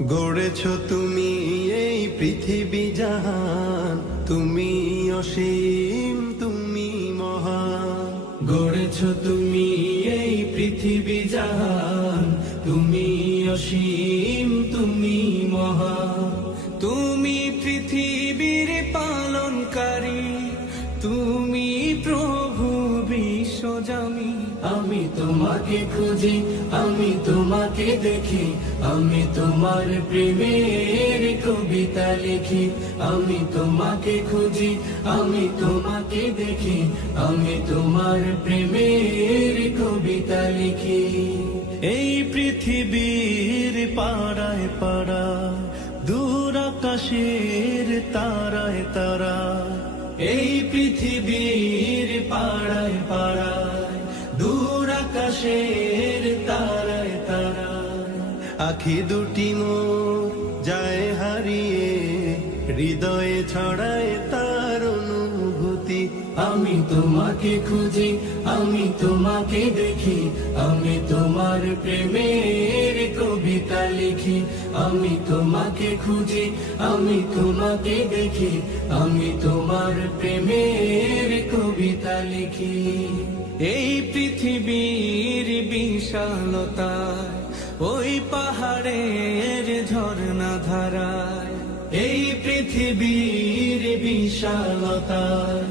গড়েছ তুমি এই পৃথিবী জাহান, তুমি অসীম তুমি মহান। গড়েছ তুমি এই পৃথিবী জাহান, তুমি অসীম তুমি মহান। তুমি পৃথিবীর পালনকারী, তুমি প্রভু বিশ্বজামি। আমি তোমাকে খুঁজি, আমি তোমাকে দেখি, আমি তোমার প্রেমের কবিতা লিখি। আমি তোমাকে খুঁজি, আমি তোমাকে দেখি, আমি তোমার প্রেমের কবিতা লিখি। এই পৃথিবীর পাড়ায় পাড়ায়, দূর আকাশের তারায় তারায়, এই পৃথিবীর পাড়ায় পাড়ায়, দূর আকাশের তারায় তারায়, আখি দুটি মোর যায় হারিয়ে, হৃদয়ে ছড়ায় তার অনুভূতি। আমি তোমাকে খুঁজি, আমি তোমাকে দেখি, আমি তোমার প্রেমের কবিতা লিখি। আমি তোমাকে খুঁজি, আমি তোমাকে দেখি, আমি তোমার প্রেমের কবিতা লিখি। এই পৃথিবীর বিশালতায়, ওই পাহাড়ের ঝর্ণা ধারায়, এই পৃথিবীর বিশালতায়,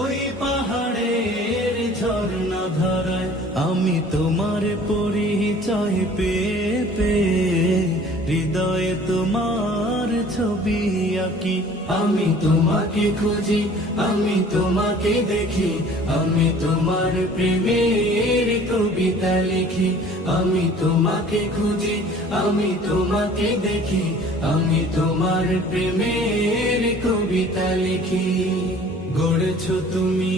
ওই পাহাড়ের ঝর্ণা ধারায়, আমি তোমার পরিচয় পেয়ে পেয়ে, হৃদয়ে তোমার ছবি আঁকি। আমি তোমাকে খুঁজি, আমি তোমাকে দেখি, আমি তোমার প্রেমের কবিতা লিখি। আমি তোমাকে খুঁজি, আমি তোমাকে দেখি, আমি তোমার প্রেমের কবিতা লিখি। গড়েছ তুমি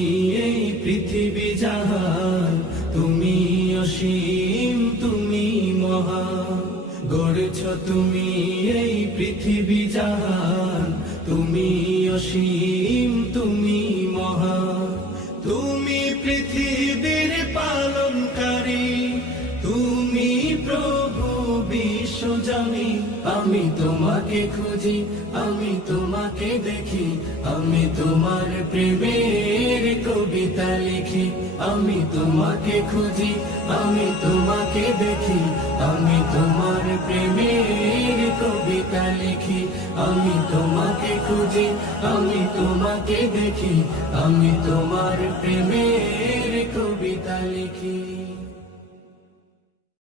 এই পৃথিবী জাহান, তুমি অসীম তুমি মহান। গড়েছ তুমি এই পৃথিবী জাহান, তুমি অসীম তুমি মহান। তুমি পৃথিবীর পালনকারী, তুমি প্রভু বিশ্বজামি। আমি তোমাকে খুঁজি, আমি তোমাকে দেখি, আমি তোমার প্রেমের কবিতা লিখি। আমি তোমাকে খুঁজি, আমি তোমাকে দেখি, আমি তোমার প্রেমের কবিতা লিখি। আমি তোমাকে খুঁজি, আমি তোমাকে দেখি, আমি তোমার প্রেমের কবিতা লিখি।